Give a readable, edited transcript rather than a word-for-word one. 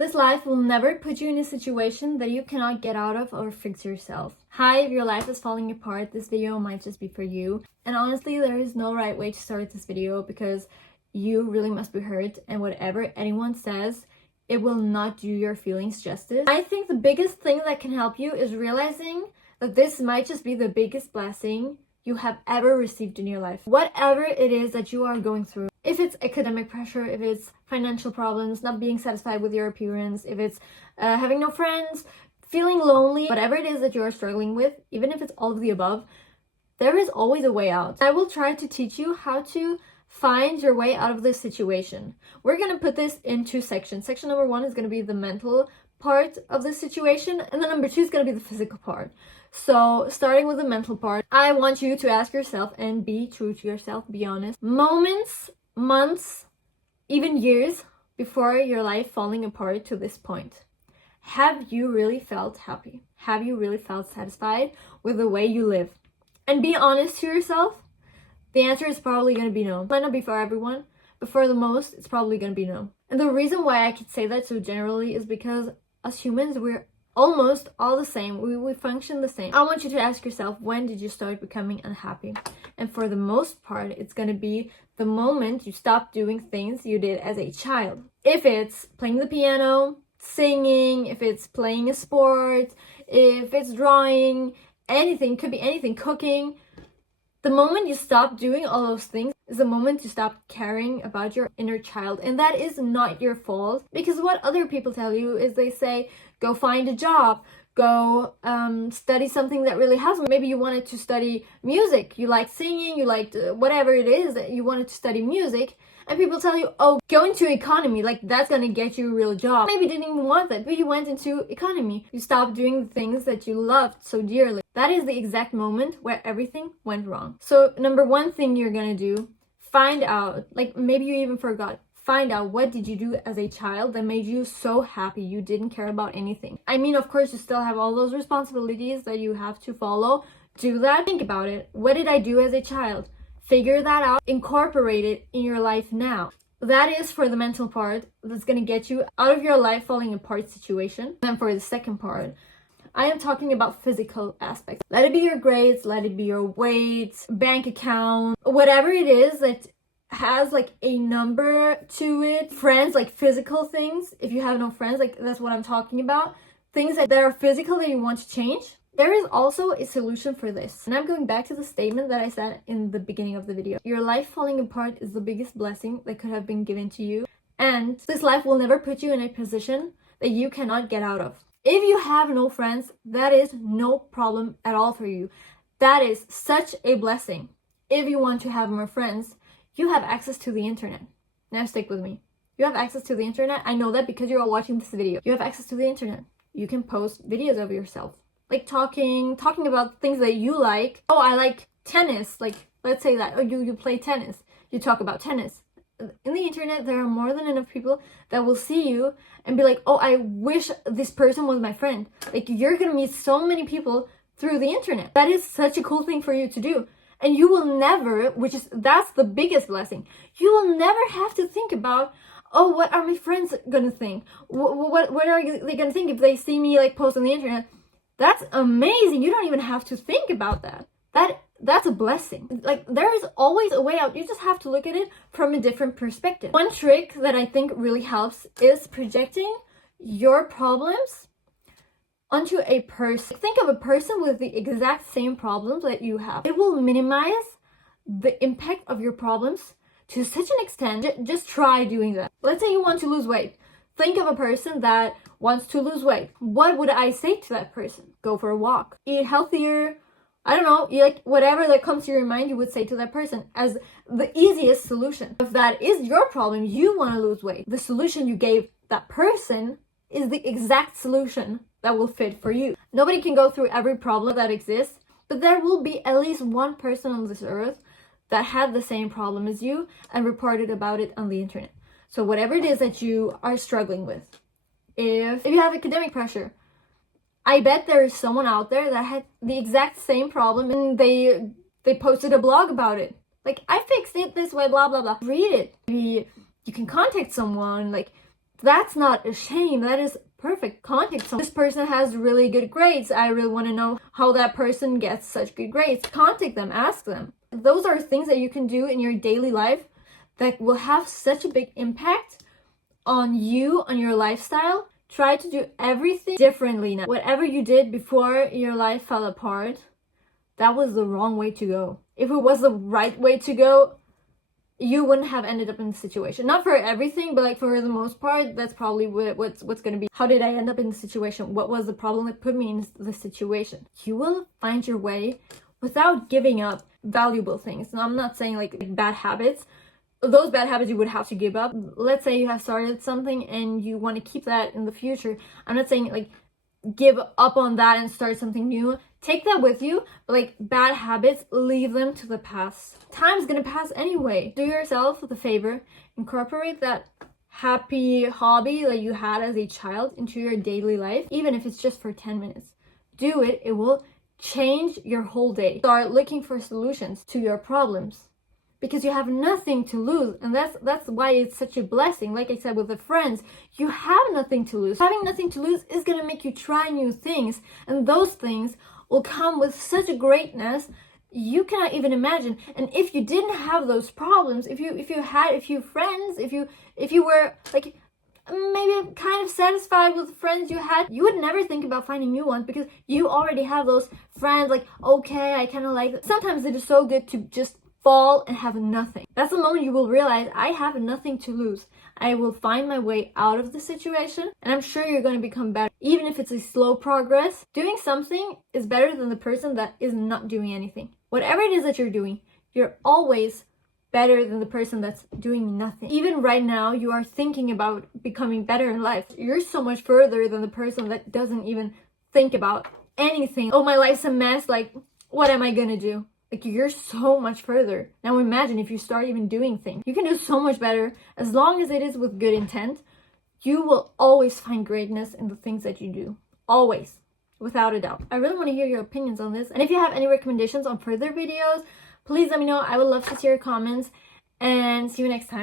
This life will never put you in a situation that you cannot get out of or fix yourself. Hi, if your life is falling apart, this video might just be for you. And honestly, there is no right way to start this video because you really must be hurt, and whatever anyone says, it will not do your feelings justice. I think the biggest thing that can help you is realizing that this might just be the biggest blessing you have ever received in your life. Whatever it is that you are going through, if it's academic pressure, if it's financial problems, not being satisfied with your appearance, if it's having no friends, feeling lonely, whatever it is that you're struggling with, even if it's all of the above, there is always a way out. I will try to teach you how to find your way out of this situation. We're going to put this in two sections. Section number 1 is going to be the mental part of the situation, and then number 2 is going to be the physical part. So starting with the mental part, I want you to ask yourself and be true to yourself, be honest. Moments, months, even years before your life falling apart to this point, have you really felt happy? Have you really felt satisfied with the way you live? And be honest to yourself. The answer is probably going to be no. It might not be for everyone, but for the most, it's probably going to be no. And the reason why I could say that so generally is because as humans, we're almost all the same. We function the same. I want you to ask yourself, when did you start becoming unhappy? And for the most part, it's going to be the moment you stop doing things you did as a child. If it's playing the piano, singing, if it's playing a sport, if it's drawing, anything, could be anything, cooking. The moment you stop doing all those things is the moment you stop caring about your inner child. And that is not your fault, because what other people tell you is they say, go find a job, go study something that really helps. Maybe you wanted to study music, you like singing, you liked whatever it is that you wanted to study music. And people tell you, oh, go into economy, like that's gonna get you a real job. Maybe you didn't even want that, but you went into economy. You stopped doing the things that you loved so dearly. That is the exact moment where everything went wrong. So number 1 thing you're gonna do, find out, like maybe you even forgot, find out what did you do as a child that made you so happy you didn't care about anything. I mean, of course, you still have all those responsibilities that you have to follow. Do that. Think about it. What did I do as a child? Figure that out, incorporate it in your life now. That is for the mental part that's going to get you out of your life falling apart situation. And for the second part, I am talking about physical aspects. Let it be your grades, let it be your weight, bank account, whatever it is that has like a number to it. Friends, like physical things. If you have no friends, like that's what I'm talking about. Things that are physical that you want to change. There is also a solution for this. And I'm going back to the statement that I said in the beginning of the video. Your life falling apart is the biggest blessing that could have been given to you. And this life will never put you in a position that you cannot get out of. If you have no friends, that is no problem at all for you. That is such a blessing. If you want to have more friends, you have access to the internet. Now stick with me. You have access to the internet. I know that because you're all watching this video. You have access to the internet. You can post videos of yourself. Like talking about things that you like. Oh, I like tennis. Like, let's say that. Oh, you play tennis. You talk about tennis. In the internet, there are more than enough people that will see you and be like, oh, I wish this person was my friend. Like, you're gonna meet so many people through the internet. That is such a cool thing for you to do. And you will never, that's the biggest blessing. You will never have to think about, oh, what are my friends gonna think? What are they gonna think if they see me like post on the internet? That's amazing. You don't even have to think about that. That's a blessing. Like, there is always a way out. You just have to look at it from a different perspective. One trick that I think really helps is projecting your problems onto a person. Think of a person with the exact same problems that you have. It will minimize the impact of your problems to such an extent. Just try doing that. Let's say you want to lose weight. Think of a person that wants to lose weight. What would I say to that person? Go for a walk. Eat healthier. I don't know, like whatever that comes to your mind, you would say to that person as the easiest solution. If that is your problem, you want to lose weight. The solution you gave that person is the exact solution that will fit for you. Nobody can go through every problem that exists, but there will be at least one person on this earth that had the same problem as you and reported about it on the internet. So whatever it is that you are struggling with, if you have academic pressure, I bet there is someone out there that had the exact same problem and they posted a blog about it. Like, I fixed it this way, blah, blah, blah. Read it. Maybe you can contact someone, like That's not a shame. That is perfect. Contact someone. This person has really good grades. I really want to know how that person gets such good grades. Contact them, ask them. Those are things that you can do in your daily life that will have such a big impact on you, on your lifestyle. Try to do everything differently now. Whatever you did before your life fell apart, that was the wrong way to go. If it was the right way to go, you wouldn't have ended up in the situation. Not for everything, but like for the most part, that's probably what's going to be. How did I end up in the situation? What was the problem that put me in the situation? You will find your way without giving up valuable things. Now, I'm not saying like bad habits. Those bad habits you would have to give up. Let's say you have started something and you want to keep that in the future. I'm not saying like give up on that and start something new. Take that with you, but like bad habits, leave them to the past. Time's gonna pass anyway. Do yourself the favor, incorporate that happy hobby that you had as a child into your daily life, even if it's just for 10 minutes. Do it, it will change your whole day. Start looking for solutions to your problems, because you have nothing to lose, and that's why it's such a blessing. Like I said, with the friends, you have nothing to lose. Having nothing to lose is gonna make you try new things, and those things will come with such a greatness you cannot even imagine. And if you didn't have those problems, if you had a few friends, if you were like maybe kind of satisfied with the friends you had, you would never think about finding new ones, because you already have those friends. Like, okay, I kind of like it. Sometimes it is so good to just fall and have nothing. That's the moment you will realize, I have nothing to lose. I will find my way out of the situation, and I'm sure you're going to become better. Even if it's a slow progress, doing something is better than the person that is not doing anything. Whatever it is that you're doing, you're always better than the person that's doing nothing. Even right now, you are thinking about becoming better in life. You're so much further than the person that doesn't even think about anything. Oh, my life's a mess. Like, what am I gonna do? Like, you're so much further. Now imagine if you start even doing things. You can do so much better as long as it is with good intent. You will always find greatness in the things that you do. Always. Without a doubt. I really want to hear your opinions on this. And if you have any recommendations on further videos, please let me know. I would love to see your comments. And see you next time.